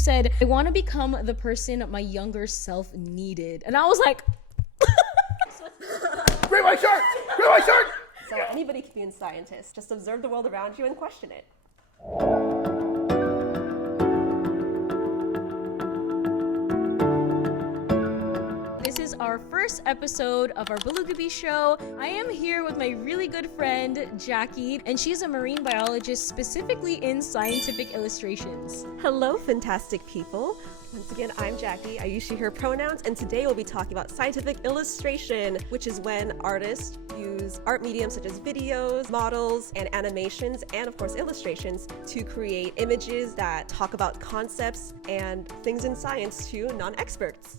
said, I want to become the person my younger self needed. And I was like, Great white shark! Great white shark! So anybody can be a scientist. Just observe the world around you and question it. this is our first episode of our Belugabee show. I am here with my really good friend, Jacquie, and she's a marine biologist specifically in scientific illustrations. Hello, fantastic people. Once again, I'm Jacquie. I use she, her pronouns, and today we'll be talking about scientific illustration, which is when artists use art mediums such as videos, models, and animations, and of course illustrations to create images that talk about concepts and things in science to non-experts.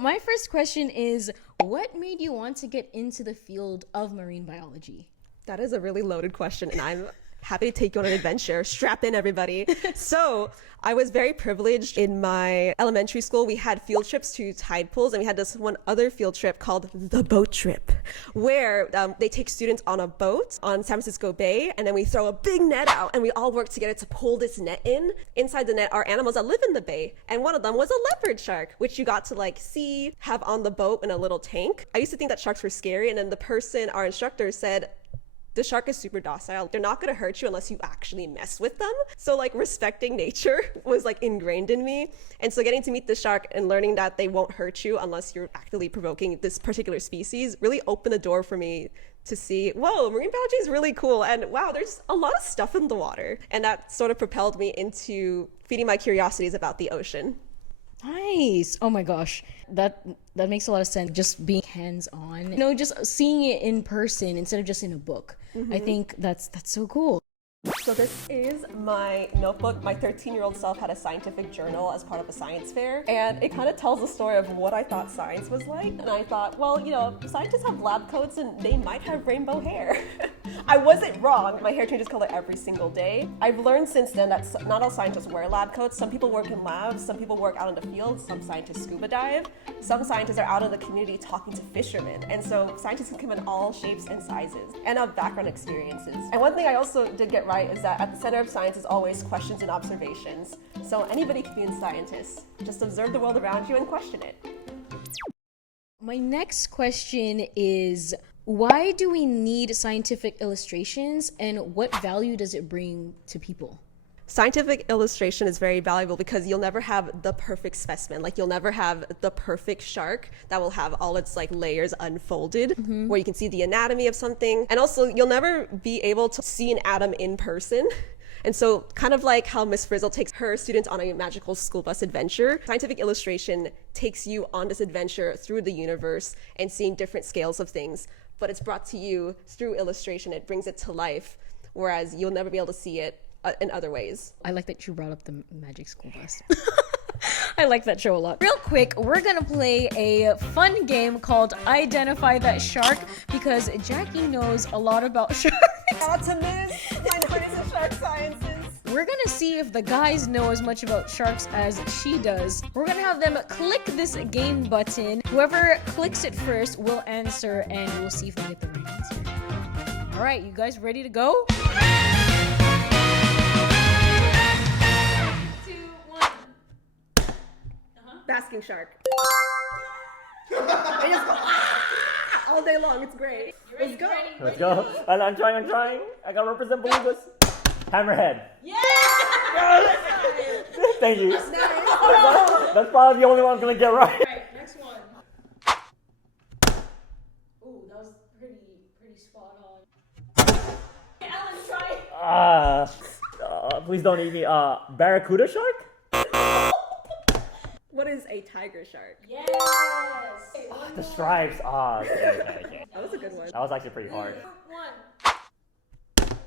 My first question is, what made you want to get into the field of marine biology? That is a really loaded question, and I'm happy to take you on an adventure. Strap in, everybody. So I was very privileged in my elementary school. We had field trips to tide pools, and we had this one other field trip called the boat trip, where they take students on a boat on San Francisco Bay, and then we throw a big net out, and we all work together to pull this net in. Inside the net are animals that live in the bay, and one of them was a leopard shark, which you got to see, have on the boat in a little tank. I used to think that sharks were scary, and then the person, our instructor, said, the shark is super docile. They're not going to hurt you unless you actually mess with them. So respecting nature was ingrained in me. And so getting to meet the shark and learning that they won't hurt you unless you're actively provoking this particular species really opened the door for me to see, whoa, marine biology is really cool. And wow, there's a lot of stuff in the water. And that sort of propelled me into feeding my curiosities about the ocean. Nice. Oh my gosh. That makes a lot of sense. Just being hands-on, just seeing it in person instead of just in a book. Mm-hmm. I think that's so cool. So this is my notebook. My 13-year-old self had a scientific journal as part of a science fair, and it kind of tells the story of what I thought science was like. And I thought, well, scientists have lab coats and they might have rainbow hair. I wasn't wrong. My hair changes color every single day. I've learned since then that not all scientists wear lab coats. Some people work in labs, some people work out in the field, some scientists scuba dive, some scientists are out in the community talking to fishermen. And so scientists can come in all shapes and sizes and have background experiences. And one thing I also did get right is that at the center of science is always questions and observations. So anybody can be a scientist. Just observe the world around you and question it. My next question is, why do we need scientific illustrations, and what value does it bring to people? Scientific illustration is very valuable because you'll never have the perfect specimen. You'll never have the perfect shark that will have all its layers unfolded, mm-hmm. where you can see the anatomy of something. And also, you'll never be able to see an atom in person. And so kind of like how Miss Frizzle takes her students on a magical school bus adventure, scientific illustration takes you on this adventure through the universe and seeing different scales of things. But it's brought to you through illustration. It brings it to life, whereas you'll never be able to see it in other ways. I like that you brought up the Magic School Bus. I like that show a lot. Real quick, we're gonna play a fun game called Identify That Shark, because Jacquie knows a lot about sharks. Not to miss my knowledge of shark sciences. We're gonna see if the guys know as much about sharks as she does. We're gonna have them click this game button. Whoever clicks it first will answer, and we'll see if they get the right answer. All right, you guys ready to go? Basking shark. They just go all day long. It's great. Let's go. Let's go. I'm trying. I gotta represent belugas. Hammerhead. Yeah! Thank you. That's probably the only one I'm gonna get right. Alright, next one. Ooh, that was pretty spot on. Alan, try. Please don't eat me. Barracuda shark? What is a tiger shark? Yes! The stripes. Okay. That was a good one. That was actually pretty hard. One.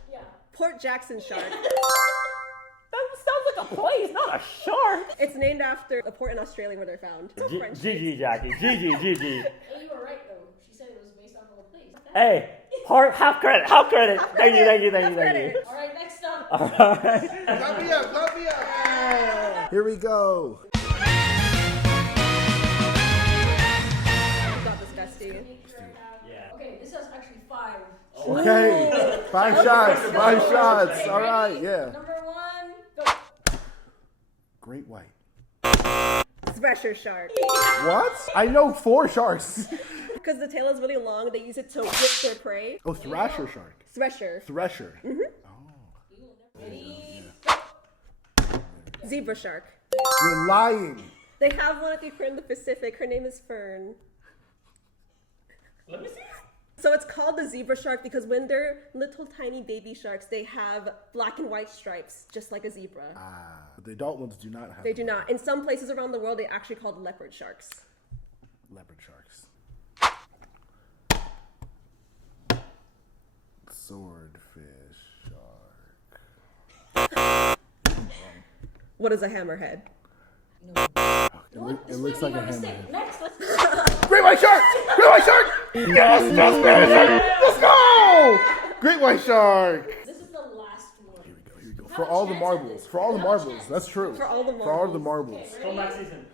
Yeah. Port Jackson shark. That sounds like a place, not a shark. It's named after a port in Australia where they're found. GG, Jacquie. GG. Hey, you were right though. She said it was based off of a place. Hey, half credit. Thank you. Alright, next up. Alright. Clap me up. Here we go. Yeah. Okay, this has actually 5. Okay. 5 shots. 5 shots. All right. Yeah. Number 1, go. Great white. Thresher shark. What? I know 4 sharks. Because the tail is really long, they use it to whip their prey. Oh, thrasher shark. Thresher. Thresher. Zebra shark. You're lying. They have one at the aquarium in the Pacific. Her name is Fern. Let me see. So it's called the zebra shark because when they're little tiny baby sharks, they have black and white stripes, just like a zebra. But the adult ones do not have. They do not. In some places around the world, they actually called leopard sharks. Leopard sharks. Swordfish shark. What is a hammerhead? It looks like a hammerhead. Next, let's Great white shark! Great white shark! Yes, let's go! Great white shark! This is the last one. Here we go. For all the marbles. For all the marbles. That's true. For all the For all the marbles. Come back season.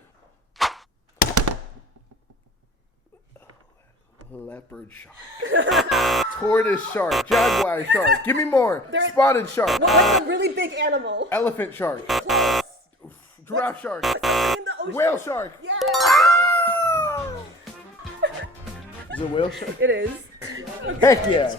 Leopard shark. Tortoise shark. Jaguar shark. Give me more. Spotted shark. What's a really big animal? Elephant shark. Giraffe shark. In the ocean. Whale shark. Yeah. Is it a whale shark? It is. Heck yeah.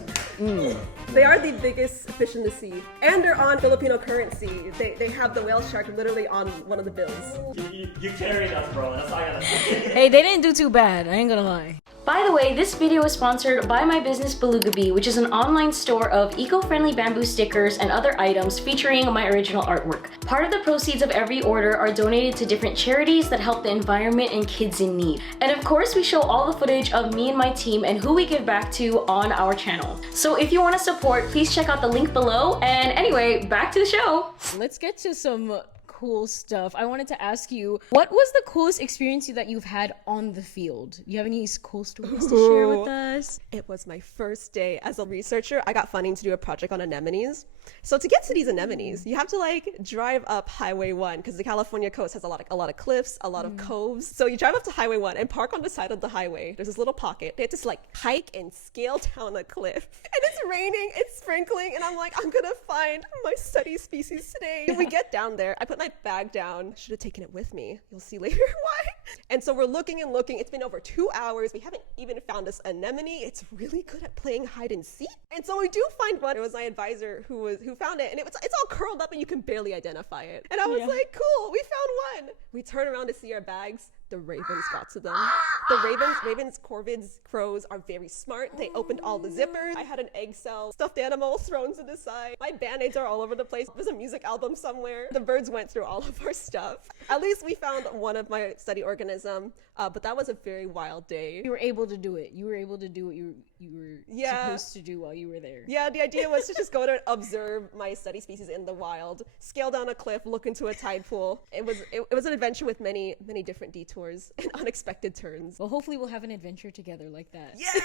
They are the biggest fish in the sea. And they're on Filipino currency. They have the whale shark literally on one of the bills. You carried us, bro. That's all I gotta say. Hey, they didn't do too bad. I ain't gonna lie. By the way, this video is sponsored by my business Belugabee, which is an online store of eco-friendly bamboo stickers and other items featuring my original artwork. Part of the proceeds of every order are donated to different charities that help the environment and kids in need. And of course, we show all the footage of me and my team and who we give back to on our channel. So if you want to support, please check out the link below. And anyway, back to the show. Let's get to some cool stuff. I wanted to ask you, what was the coolest experience that you've had on the field? Do you have any cool stories to share with us? It was my first day as a researcher. I got funding to do a project on anemones. So to get to these anemones, you have to like drive up Highway 1 because the California coast has a lot of cliffs, a lot of coves. So you drive up to Highway 1 and park on the side of the highway. There's this little pocket. They have to like hike and scale down a cliff. And it's raining, it's sprinkling, and I'm like, I'm gonna find my study species today. We get down there. I put my bag down. Should have taken it with me. You'll see later why. And so we're looking and looking. It's been over 2 hours. We haven't even found this anemone. It's really good at playing hide and seek. And so we do find one. It was my advisor who found it, and it's all curled up and you can barely identify it. And I was like, cool, we found one. We turn around to see our bags. The ravens got to them. The ravens, corvids, crows are very smart. They opened all the zippers. I had an egg cell, stuffed animal thrown to the side. My band-aids are all over the place. There's a music album somewhere. The birds went through all of our stuff. At least we found one of my study organism, but that was a very wild day. You were able to do it. You were able to do what you were supposed to do while you were there. Yeah, the idea was to just go to observe my study species in the wild, scale down a cliff, look into a tide pool. It was an adventure with many different detours and unexpected turns. Well, hopefully we'll have an adventure together like that. Yeah!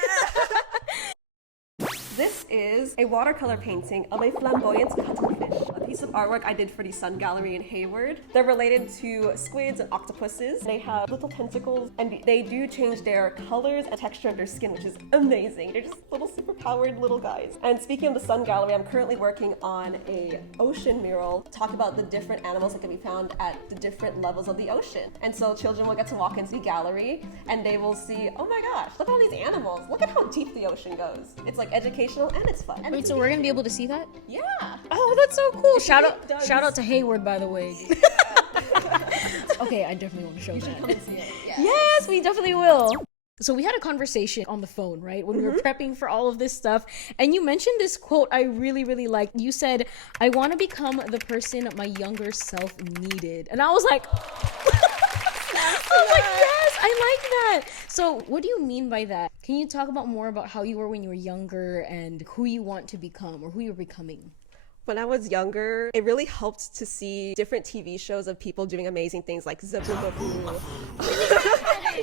This is a watercolor painting of a flamboyant cuttlefish, a piece of artwork I did for the Sun Gallery in Hayward. They're related to squids and octopuses. They have little tentacles, and they do change their colors and texture of their skin, which is amazing. They're just little superpowered little guys. And speaking of the Sun Gallery, I'm currently working on a ocean mural, talk about the different animals that can be found at the different levels of the ocean. And so children will get to walk into the gallery, and they will see, oh my gosh, look at all these animals. Look at how deep the ocean goes. It's like educational and it's fun. Wait, so we're gonna be able to see that? Yeah. Oh, that's so cool. Shout does. out to Hayward, by the way. Okay, I definitely want to show that. Come and see it. Yeah. Yes, we definitely will. So we had a conversation on the phone, right? When we were prepping for all of this stuff. And you mentioned this quote I really, really liked. You said, I want to become the person my younger self needed. And I was like, yes, I like that. So what do you mean by that? Can you talk about more about how you were when you were younger and who you want to become or who you're becoming? When I was younger, it really helped to see different TV shows of people doing amazing things like Zaboo.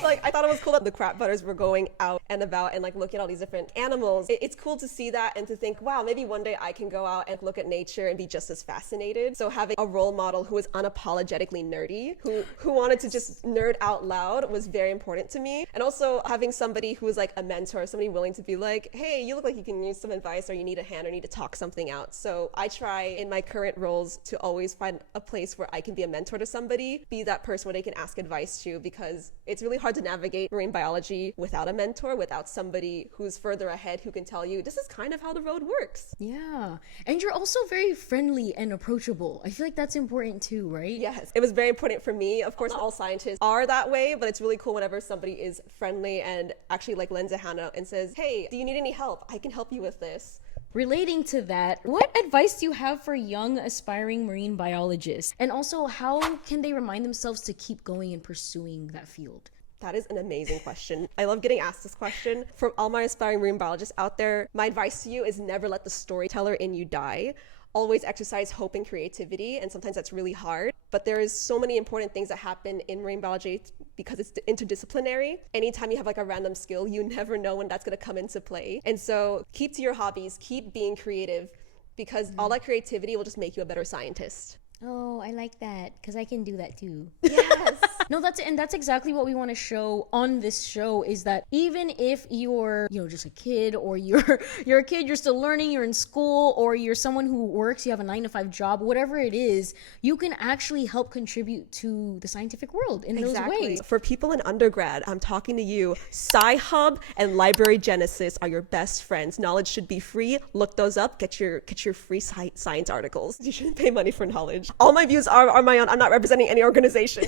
Like, I thought it was cool that the crap butters were going out and about and like look at all these different animals. It's cool to see that and to think, wow, maybe one day I can go out and look at nature and be just as fascinated. So having a role model who was unapologetically nerdy, who wanted to just nerd out loud was very important to me. And also having somebody who was like a mentor, somebody willing to be like, hey, you look like you can use some advice, or you need a hand, or need to talk something out. So I try in my current roles to always find a place where I can be a mentor to somebody, be that person where they can ask advice to, because it's really hard to navigate marine biology without a mentor, without somebody who's further ahead who can tell you this is kind of how the road works. Yeah. And you're also very friendly and approachable. I feel like that's important too, right? Yes, it was very important for me. Of course, not all scientists are that way, but it's really cool whenever somebody is friendly and actually like lends a hand out and says, hey, do you need any help? I can help you with this. Relating to that, what advice do you have for young aspiring marine biologists? And also, how can they remind themselves to keep going and pursuing that field? That is an amazing question. I love getting asked this question. From all my aspiring marine biologists out there, my advice to you is never let the storyteller in you die. Always exercise hope and creativity, and sometimes that's really hard. But there is so many important things that happen in marine biology because it's interdisciplinary. Anytime you have like a random skill, you never know when that's going to come into play. And so keep to your hobbies, keep being creative, because all that creativity will just make you a better scientist. Oh, I like that, because I can do that too. Yes. No, that's exactly what we want to show on this show, is that even if you're, just a kid, or you're a kid, you're still learning, you're in school, or you're someone who works, you have a 9-to-5 job, whatever it is, you can actually help contribute to the scientific world in those ways. For people in undergrad, I'm talking to you. Sci-Hub and Library Genesis are your best friends. Knowledge should be free. Look those up. Get your free science articles. You shouldn't pay money for knowledge. All my views are my own. I'm not representing any organization.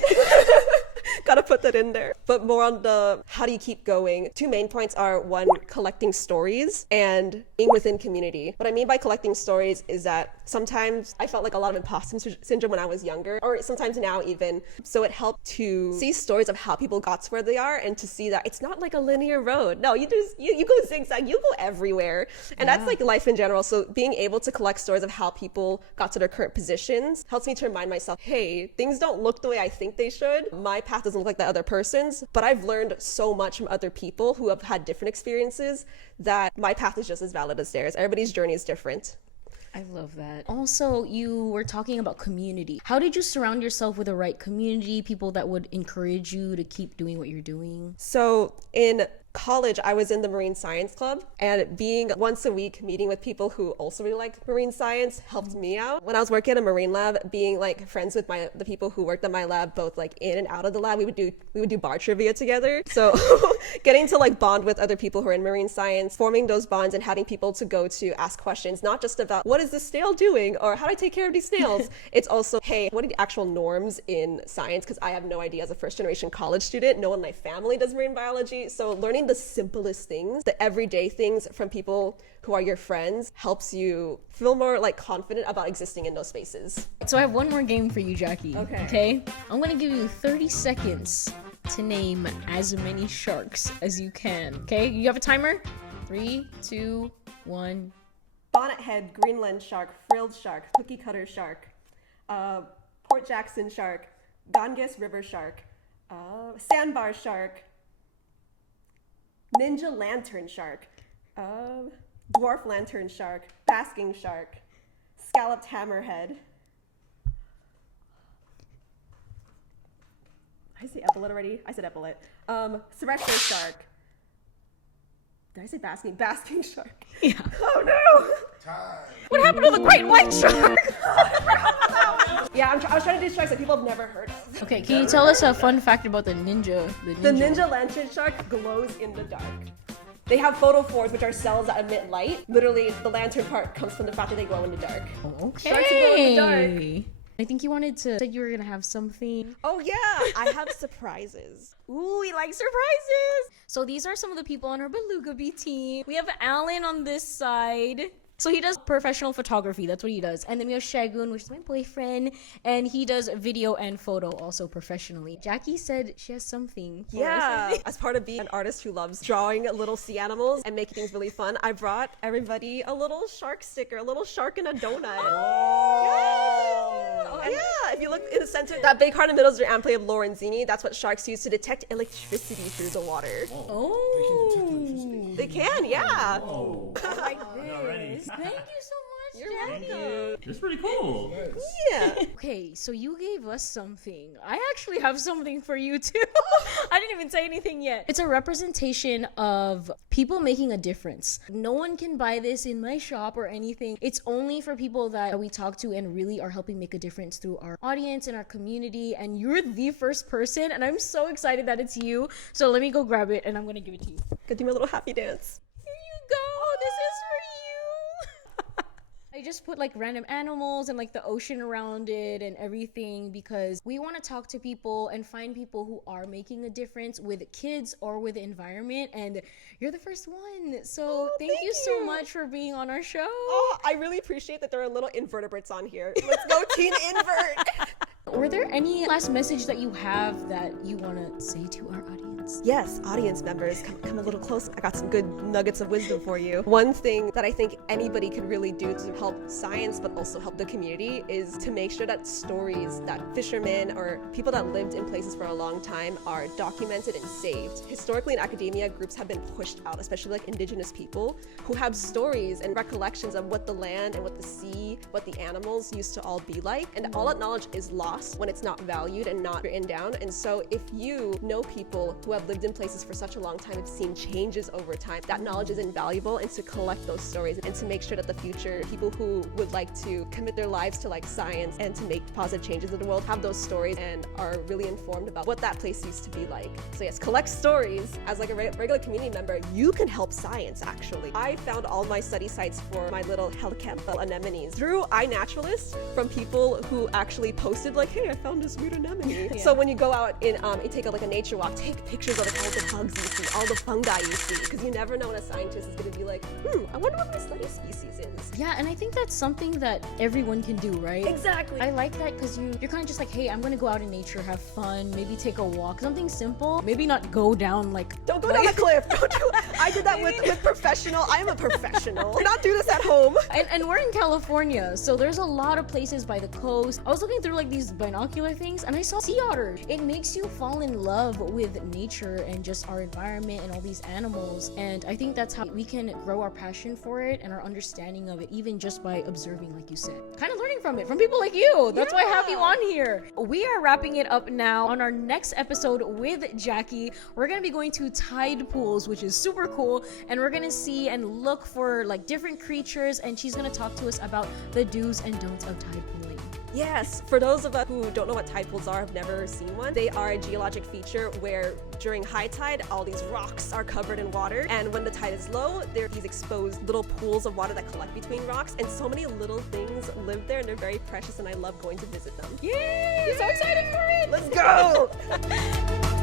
Gotta put that in there. But more on the how do you keep going. 2 main points are, one, collecting stories and being within community. What I mean by collecting stories is that sometimes I felt like a lot of imposter syndrome when I was younger, or sometimes now even. So it helped to see stories of how people got to where they are, and to see that it's not like a linear road. No, you go zigzag, you go everywhere. And that's like life in general. So being able to collect stories of how people got to their current positions helps me to remind myself, hey, things don't look the way I think they should. My path doesn't look like that other person's, but I've learned so much from other people who have had different experiences that my path is just as valid as theirs. Everybody's journey is different. I love that. Also, you were talking about community. How did you surround yourself with the right community, people that would encourage you to keep doing what you're doing? So in college, I was in the Marine Science Club, and being once a week meeting with people who also really like marine science helped me out. When I was working at a marine lab, being like friends with the people who worked at my lab, both like in and out of the lab, we would do bar trivia together. So getting to like bond with other people who are in marine science, forming those bonds and having people to go to ask questions, not just about what is this snail doing or how do I take care of these snails? It's also, hey, what are the actual norms in science? Because I have no idea as a first generation college student. No one in my family does marine biology. So learning the simplest things, the everyday things from people who are your friends helps you feel more like confident about existing in those spaces. So I have one more game for you, Jacquie. Okay. I'm gonna give you 30 seconds to name as many sharks as you can. Okay, you have a timer? 3, 2, 1. Bonnethead, Greenland shark, frilled shark, cookie cutter shark, Port Jackson shark, Ganges river shark, sandbar shark, ninja lantern shark, dwarf lantern shark, basking shark, scalloped hammerhead. I say epaulet already? I said epaulet. Celestial shark. Did I say basking? Basking shark. Yeah. Oh no! What happened to the great white shark? Yeah, I was trying to do sharks that people have never heard of. Okay, can you tell us a fun fact about the ninja? The ninja lantern shark glows in the dark. They have photophores, which are cells that emit light. Literally, the lantern part comes from the fact that they glow in the dark. Okay. Sharks glow in the dark. I think you said you were gonna have something. Oh yeah, I have surprises. Ooh, we like surprises. So these are some of the people on our Belugabee team. We have Alan on this side. So he does professional photography. That's what he does. And then we have Shagun, which is my boyfriend, and he does video and photo also professionally. Jacquie said she has something for us. As part of being an artist who loves drawing little sea animals and making things really fun, I brought everybody a little shark sticker, a little shark in a donut. Oh. Yeah, if you look in the center, that big heart in the middle is their ampullae of Lorenzini. That's what sharks use to detect electricity through the water. Oh. They can, yeah. Oh. I like Already. this. Thank you so much, You're Jackie. welcome. It's pretty cool. Yeah. Okay, so you gave us something. I actually have something for you too. I didn't even say anything yet. It's a representation of people making a difference. No one can buy this in my shop or anything. It's only for people that we talk to and really are helping make a difference through our audience and our community. And you're the first person, and I'm so excited that it's you. So let me go grab it, and I'm gonna give it to you. Go do my little happy dance. Here you go. This is for you. I just put like random animals and like the ocean around it and everything because we want to talk to people and find people who are making a difference with kids or with the environment, and you're the first one. So thank you so much for being on our show. Oh, I really appreciate that there are little invertebrates on here. Let's go, Teen Invert! Were there any last message that you have that you want to say to our audience? Yes, audience members, come a little close. I got some good nuggets of wisdom for you. One thing that I think anybody could really do to help science but also help the community is to make sure that stories that fishermen or people that lived in places for a long time are documented and saved. Historically in academia, groups have been pushed out, especially like indigenous people who have stories and recollections of what the land and what the sea, what the animals used to all be like. And all that knowledge is lost when it's not valued and not written down. And so if you know people who have lived in places for such a long time, have seen changes over time, that knowledge is invaluable, and to collect those stories and to make sure that the future people who would like to commit their lives to like science and to make positive changes in the world have those stories and are really informed about what that place used to be like. So yes, collect stories. As like a regular community member, you can help science actually. I found all my study sites for my little helicanthal anemones through iNaturalist from people who actually posted like, hey, I found this weird anemone. Yeah. So when you go out and you take like a nature walk, take pictures of like all the bugs you see, all the fungi you see, because you never know when a scientist is going to be like, I wonder what my study species is. Yeah, and I think that's something that everyone can do, right? Exactly. I like that because you're kind of just like, hey, I'm gonna go out in nature, have fun, maybe take a walk, something simple. Maybe not go down like. Don't go down a cliff. Don't do it. I did that with professional. I am a professional. Do not do this at home. And we're in California, so there's a lot of places by the coast. I was looking through like these binocular things, and I saw sea otters. It makes you fall in love with nature and just our environment and all these animals. And I think that's how we can grow our passion for it and our understanding of it, even just by observing, like you said. Kind of learning from it, from people like you. That's why I have you on here. We are wrapping it up now. On our next episode with Jackie, we're gonna be going to tide pools, which is super cool, and we're gonna see and look for like different creatures, and she's gonna talk to us about the do's and don'ts of tide pooling. Yes, for those of us who don't know what tide pools are, have never seen one, they are a geologic feature where during high tide, all these rocks are covered in water, and when the tide is low, there are these exposed little pools of water that collect between rocks, and so many little things live there, and they're very precious, and I love going to visit them. Yay! I'm so excited for it! Let's go!